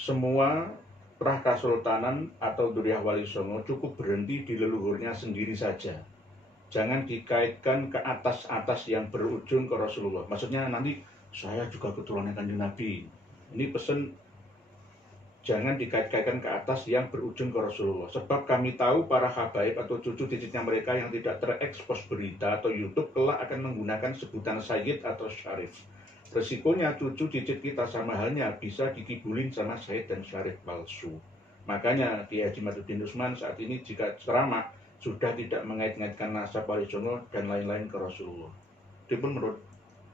semua prah kasultanan atau Duriyah Wali Songo cukup berhenti di leluhurnya sendiri saja. Jangan dikaitkan ke atas-atas yang berujung ke Rasulullah. Maksudnya nanti saya juga keturunan Kanjeng Nabi. Ini pesan, jangan dikait-kaitkan ke atas yang berujung ke Rasulullah. Sebab kami tahu para habaib atau cucu cicitnya mereka yang tidak terekspos berita atau YouTube kelak akan menggunakan sebutan Sayyid atau Syarif. Resikonya cucu cicit kita sama halnya bisa dikibulin sama Sayyid dan Syarif palsu. Makanya Kiai Haji Madudin Usman saat ini jika ceramah sudah tidak mengait-ngaitkan nasab Wali Songo dan lain-lain ke Rasulullah. Itu pun menurut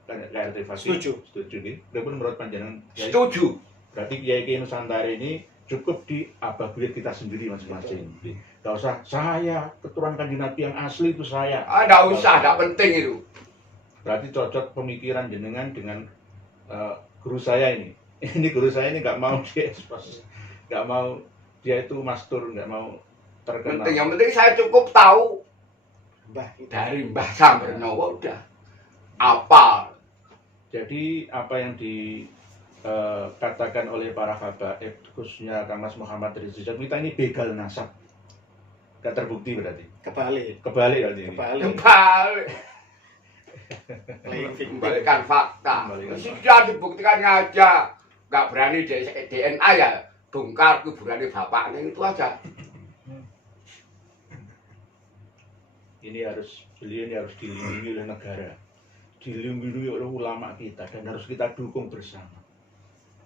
KRT Fasih. Setuju nih. Itu pun menurut panjenengan. Setuju. Berarti Kiai Nusantara ini cukup di abagulit kita sendiri masing-masing. Gak usah saya keturunan Kanjeng Nabi yang asli itu saya. Nggak usah, nggak penting itu. Berarti cocok pemikiran jenengan dengan guru saya ini. Ini guru saya ini nggak mau diekspos, nggak mau dia itu mastur, nggak mau terkenal. Penting, yang penting saya cukup tahu dari Mbah Sambernowo udah apa. Jadi apa yang dikatakan oleh para habaib, khususnya Kang Mas Muhammad Rizal, kita ini begal nasab. Gak terbukti berarti. Kebalik Berarti ini. Kembalikan fakta. Sudah dibuktikan aja. Nggak berani DNA ya bongkar kuburannya bapaknya, itu aja. Beliau ini harus dilindungi oleh negara, dilindungi oleh ulama kita, dan harus kita dukung bersama.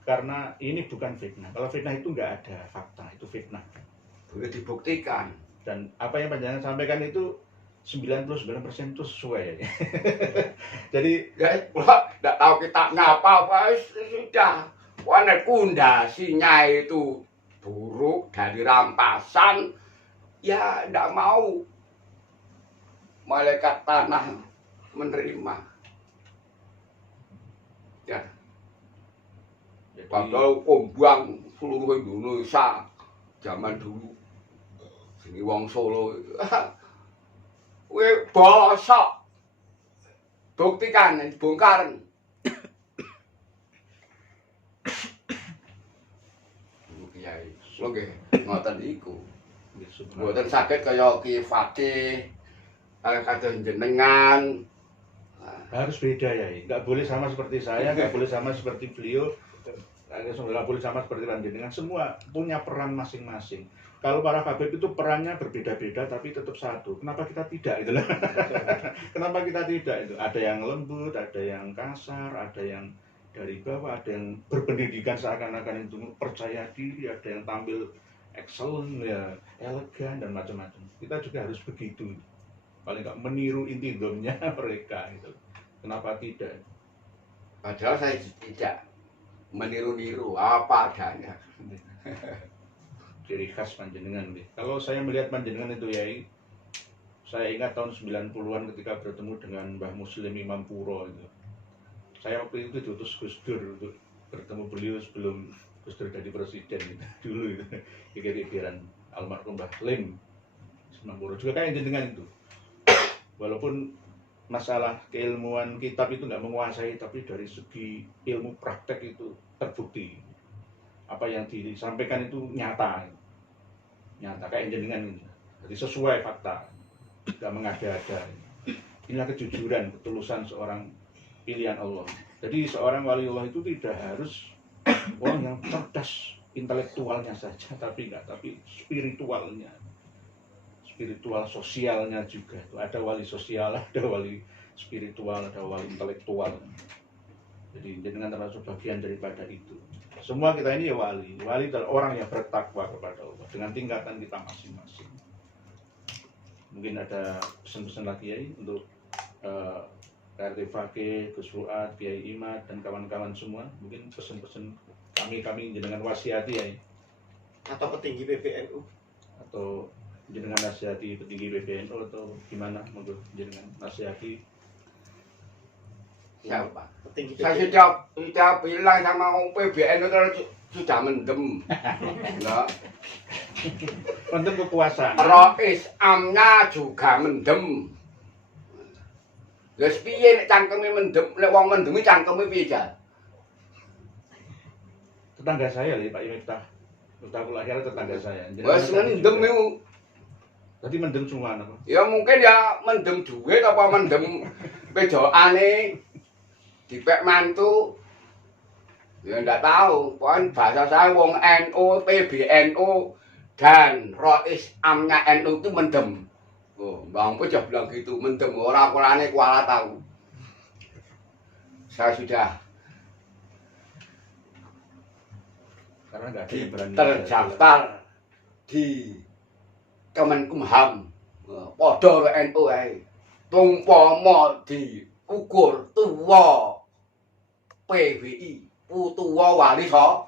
Karena ini bukan fitnah. Kalau fitnah itu nggak ada fakta, itu fitnah. Boleh dibuktikan. Dan apa yang panjenengan sampaikan itu 99% itu sesuai. Jadi Ya, nggak tahu kitabnya apa sudah. Warna kundasinya itu buruk dari rampasan, ya nggak mau malaikat tanah menerima. Ya, padahal Kombang seluruh Indonesia zaman dulu, sini wong Solo, we bosok, buktikan, bongkar. Kiai, lo nggih ngoten iku. Mboten saged kaya Ki Fatih, kados jenengan. harus beda ya, nggak boleh sama seperti saya, nggak boleh sama seperti beliau, nggak boleh sama seperti panjenengan. Semua punya peran masing-masing. Kalau para habib itu perannya berbeda-beda tapi tetap satu. Kenapa kita tidak itu? Kenapa kita tidak itu? Ada yang lembut, ada yang kasar, ada yang dari bawah, ada yang berpendidikan seakan-akan itu percaya diri, ada yang tampil excellent ya, elegan dan macam-macam. Kita juga harus begitu. Paling nggak meniru intidomnya mereka itu. Kenapa tidak? Padahal saya tidak meniru-niru apa adanya. Ciri khas panjenengan. Kalau saya melihat panjenengan itu ya, saya ingat tahun 90-an ketika bertemu dengan Mbah Muslim Imam Puro itu. Saya waktu itu diutus Gus Dur untuk bertemu beliau sebelum Gus Dur jadi presiden gitu. Dulu itu pikir-pikiran almarhum Mbah Lim Imam Puro juga kayak jenengan itu. Walaupun masalah keilmuan kitab itu nggak menguasai, tapi dari segi ilmu praktek itu terbukti. Apa yang disampaikan itu nyata kayak jenengan ini. Jadi sesuai fakta, nggak mengada-ada. Inilah kejujuran, ketulusan seorang pilihan Allah. Jadi seorang waliullah itu tidak harus orang yang cerdas intelektualnya saja, tapi spiritualnya, spiritual sosialnya juga. Ada wali sosial, ada wali spiritual, ada wali intelektual. Jadi jenengan termasuk bagian daripada itu. Semua kita ini ya wali. Wali adalah orang yang bertakwa kepada Allah dengan tingkatan kita masing-masing. Mungkin ada pesan-pesan lagi ya untuk KRT Fakih, Gus Fuad, Kiai Imad dan kawan-kawan semua. Mungkin pesan-pesan kami jenengan wasiati ya. Atau petinggi PBNU. Atau jenengan nasihati petinggi PBNU atau gimana monggo jenengan nasihati. Siapa? Petinggi Saya PBNU. sudah bilang sama PBN itu sudah mendem. Nah, Untuk kekuasaan. Rois Amnya juga mendem. Lah piye nek cangkeme mendem, nek wong mendemi cangkeme piye, Jal? Tetangga saya lho Pak Miftah. Miftahul Akhir tetangga saya. Wes mendem iku. Tadi mendem semua apa? Ya mungkin ya mendem duit apa mendem pedokane dipek mantu. Ya ndak tahu. Pokoknya bahasa saya wong NU, PBNU dan Rois Amnya NU itu mendem. Oh, Bang Pujah bilang gitu, mendem orang-orangnya kuala tahu. Saya sudah Karena nggak ada yang berani terdaftar di Kemenkumham. Padha NU ae. Tumpama diukur tuwa PBI, tuwa wali so.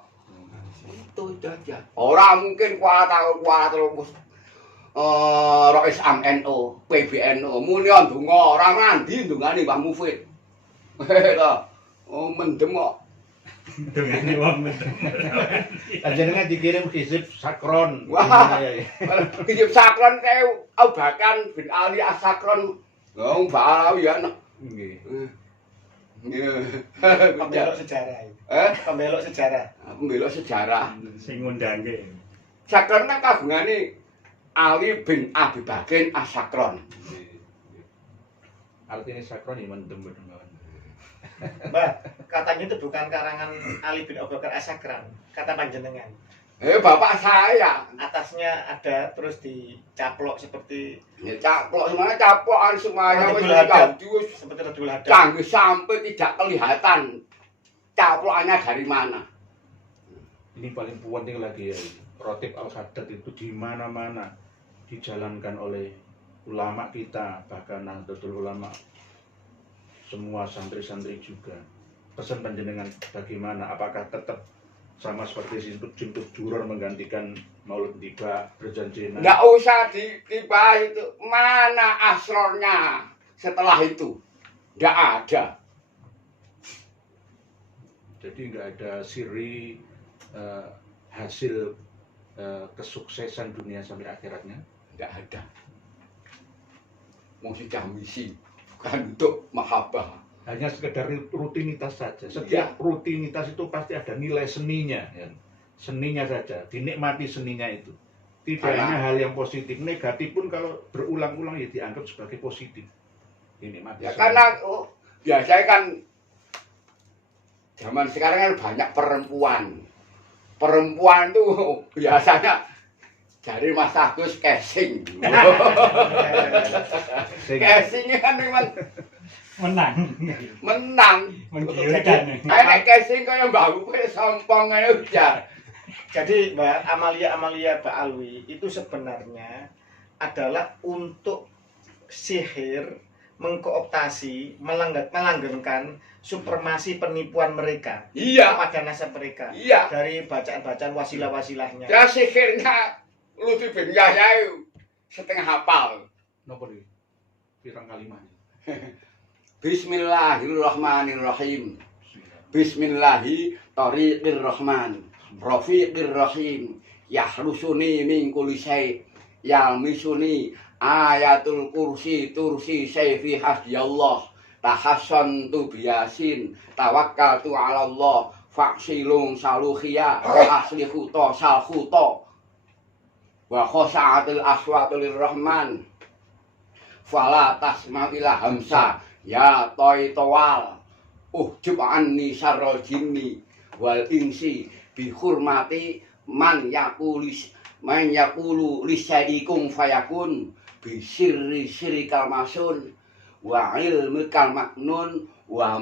Itu aja. Orang mungkin kuala terus Rois Am NU, PBNU, muni ndonga ora mandi ndongane Mbah Mufid. Oh mendem kok. Dongane wong mendem. Panjenengan dikirim hizib sakron. Wah. Hizib sakron kae Abakan bin Ali As-Sakron. Wong Mbak Alawi ya. Nggih. Pembelok sejarah. Pembelok sejarah. Pembelok sejarah. Sing ngundangke. Sakron kan kagungane Ali bin Abi Bakrin As-Sakron. Artinya sakron ya mendem bener. Mbak, katanya itu bukan karangan Ali bin Abu Bakar As-Sakran, kata panjenengan. Bapak saya. Atasnya ada terus dicaplok seperti Ya caplok semuanya caplokan semuanya wis Radul Hadad. dikandus. seperti Radul Hadad. Canggih sampai tidak kelihatan caplokannya dari mana. Ini paling penting lagi ya. Rotib Al-Haddad itu di mana-mana dijalankan oleh ulama kita, bahkan Nahdlatul Ulama, semua santri-santri juga. Pesan panjenengan bagaimana? Apakah tetap sama seperti Jintut Duror menggantikan Maulud Tiba berjanji? Nggak usah dibahas itu. Mana asrornya setelah itu? Nggak ada. Jadi nggak ada siri hasil kesuksesan dunia sampai akhiratnya. Nggak ada. Mau sudah misi, bukan untuk mahabbah. Hanya sekedar rutinitas saja. Setiap rutinitas itu pasti ada nilai seninya, ya. Seninya saja, dinikmati seninya itu. Tidak hanya hal yang positif, negatif pun kalau berulang-ulang ya dianggap sebagai positif. Dinikmati. Ya karena biasanya kan zaman sekarang kan banyak perempuan. Perempuan tuh biasanya dari Mas Agus casing. Casingnya kan memang menang. Menggiurkan. Kayak casing kayak Mbak Bupe sompong aja udah. Jadi Mbak Amalia Mbak Alwi itu sebenarnya adalah untuk sihir mengkooptasi, melanggengkan supremasi penipuan mereka Iya. kepada nasab mereka Iya. dari bacaan-bacaan wasilah-wasilahnya. Ya sihirnya Lutfi bin Yahya setengah hafal. Nopo iki? Pirang kalimah. Bismillahirrahmanirrahim. Bismillahirrahmanirrahim. Rafiqirrahim. Yahrusuni min kulli syai' yalmisuni ayatul kursi tursi sayfi hasbiyallah. Tahassantu biyasin tawakkaltu 'ala Allah faksilung salukhia aslihu to salhuto wa khosa'atil aswatu lirrahman fala tasma'ila hamsa ya toy towal jub anni syarrol jinni wal insi bi hurmati man yakulu lisyaikum fayakun bi sirri syirikal masun wa ilmikal maknun wa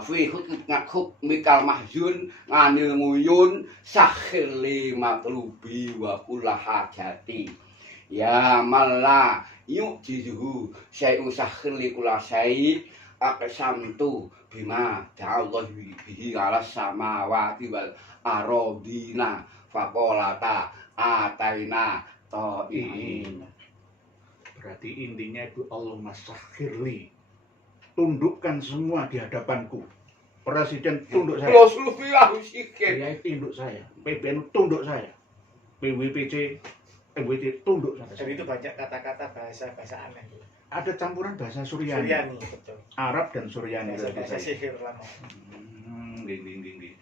fi hukmikal mahzun nganil muyun sakhirli matlubi wa kulahajati ya malla yu'jizuhu syai'u sakhirli kulasai aqsamtu bima ta'allahu bihi alas samawati wal arodina faqolata ataina ta'in. Berarti intinya itu Allahumma sakhirli, tundukkan semua di hadapanku. Presiden tunduk saya, Lutfi sikit. Kiai tunduk saya, PBNU tunduk saya, PWPC, MWT tunduk Dan saya. itu banyak kata-kata bahasa aneh. Ada campuran bahasa Suryani, Suryani, betul. Arab dan Suryani. Bahasa sihir lama. Nggih.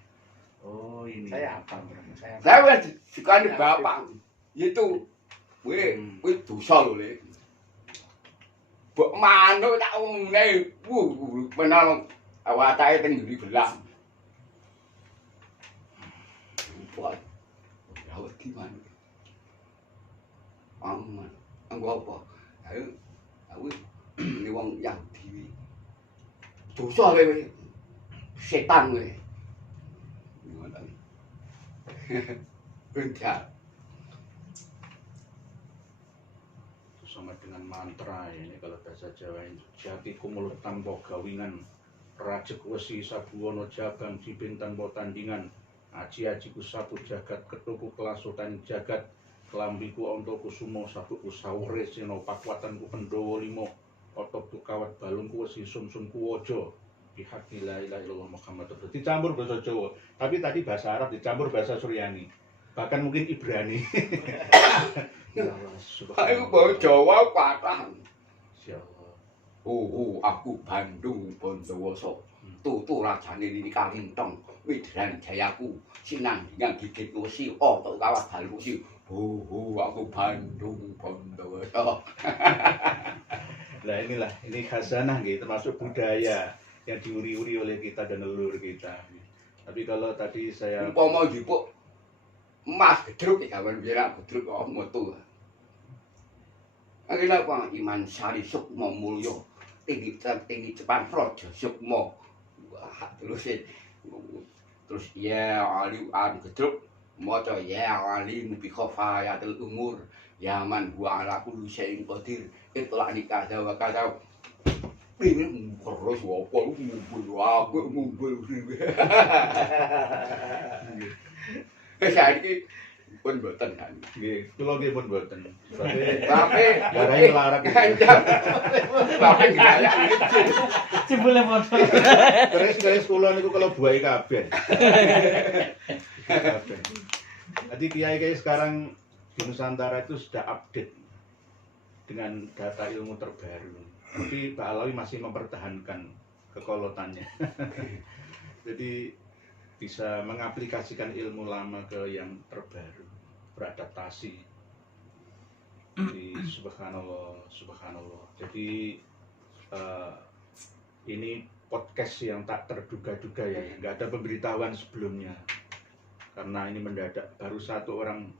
Oh, Oh ini. Saya apa? Saya Saya wis dikani bapak. Itu kowe dosa lho, Le. Mbok manuk tak umune. Menang awake teng ndi belah. Buat ya wedi man. Aman. Anggo apa? Ayo aku ini wong Yahudi. Dosa kowe. Setan kowe. Ngoten. Bentar. Sama dengan mantra ini kalau bahasa Jawa ini jatiku mulut tanpa gawingan rajek wesi sabuwono jabang jibin tanpa tandingan aji-ajiku sapu jagat ketuku kelasutan jagat kelambiku ontoku sumo sabuku sawure sino pakwatanku pendowo limo otokku kawat balungku wesi sumsumku wojo pihak la ilaha illallah Muhammad Rasul dicampur bahasa Jawa tapi tadi bahasa Arab dicampur bahasa Suryani bahkan mungkin Ibrani. Ya Allah, Ayo bawa Jawa kathah. Insyaallah. Aku Bandung Bondowoso. Tutu rajane Lili Kalintong, Widran Jayaku, sinandingan gigit wesi, otot kawat balusi. Aku Bandung Bondowoso. Nah inilah, ini khazanah gitu, termasuk budaya yang diuri-uri oleh kita dan leluhur kita. Tapi kalau tadi saya Umpama jipuk emas gedruk ya kawan biar gedruk kok metu. Akhirnya apa Iman Sari Sukmo Mulyo tinggi Jepang Projo Sukmo. Wah terus ya Ali an gedruk maca ya Ali mubi khofayatul umur yaman wa ala kulli syai'in qadir itulah nikah wa kaza ini terus apa ngumpul ngumpul saiki pun boten kan. nggih, kula nggih pun boten. Tapi Garahe larang. Tapi gaya Jebule foto. Keris-keris kula niku kalau buai kabeh. Kabeh. Jadi kiai-kiai sekarang di Nusantara itu sudah update dengan data ilmu terbaru. Tapi Pak Alawi masih mempertahankan kekolotannya. Jadi bisa mengaplikasikan ilmu lama ke yang terbaru, beradaptasi. Jadi subhanallah, subhanallah. Jadi ini podcast yang tak terduga-duga ya, nggak ada pemberitahuan sebelumnya. Karena ini mendadak, baru satu orang,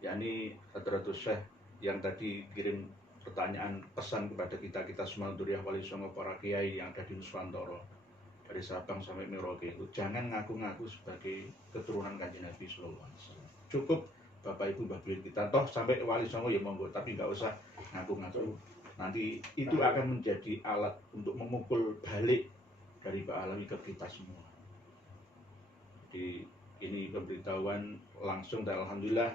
yakni Hadratus Syekh yang tadi kirim pertanyaan pesan kepada kita semua Duriah Wali Songo para kiai yang ada di Nuswantoro. Dari Sabang sampai Merauke itu jangan ngaku-ngaku sebagai keturunan Kanjeng Nabi Sallallahu Alaihi Wasallam. Cukup Bapak Ibu Mbah Buyut kita toh sampai Wali Songo ya monggo tapi nggak usah ngaku-ngaku. Nanti itu akan menjadi alat untuk memukul balik dari Pak Alawi ke kita semua. Jadi ini pemberitahuan langsung dan alhamdulillah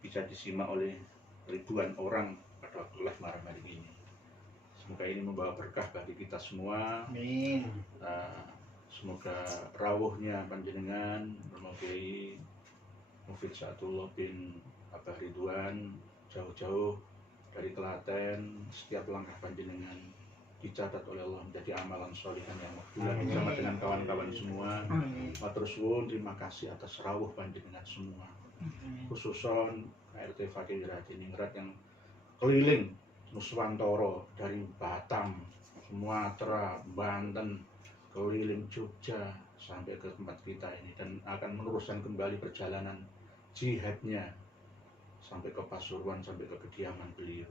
bisa disimak oleh ribuan orang pada waktu live malam hari ini. Semoga ini membawa berkah bagi kita semua. Amin. Semoga rawuhnya panjenengan Romogai Mufid Saatullah bin Abah Ridwan jauh-jauh dari Klaten, setiap langkah panjenengan dicatat oleh Allah menjadi amalan sholihan yang makbul bersama dengan kawan-kawan semua. Matur suwun, terima kasih atas rawuh panjenengan semua. Khususon KRT Fakih Radiningrat yang keliling Nuswantoro dari Batam, Sumatera, Banten, keliling Jogja sampai ke tempat kita ini dan akan meneruskan kembali perjalanan jihadnya sampai ke Pasuruan, sampai ke kediaman beliau.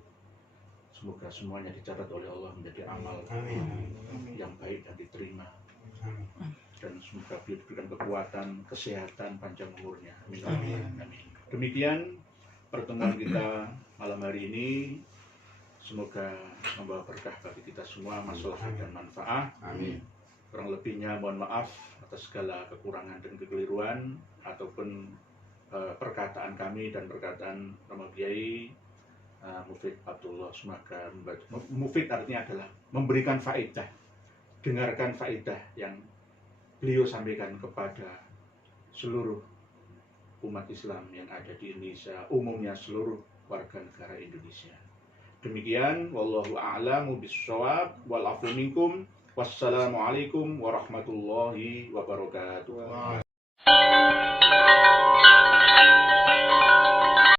Semoga semuanya dicatat oleh Allah menjadi amal yang baik dan diterima. Dan semoga beliau diberikan kekuatan, kesehatan, panjang umurnya. Amin. Demikian pertemuan kita malam hari ini. Semoga membawa berkah bagi kita semua, maslahat dan manfaat. Amin. Kurang lebihnya mohon maaf atas segala kekurangan dan kekeliruan ataupun perkataan kami dan perkataan Romo Kiai Mufid Abdullah. Semoga Mufid artinya adalah memberikan faedah, dengarkan faedah yang beliau sampaikan kepada seluruh umat Islam yang ada di Indonesia, umumnya seluruh warga negara Indonesia. Demikian, wallahu a'lamu bissawab, wal afu minkum, wassalamualaikum warahmatullahi wabarakatuh.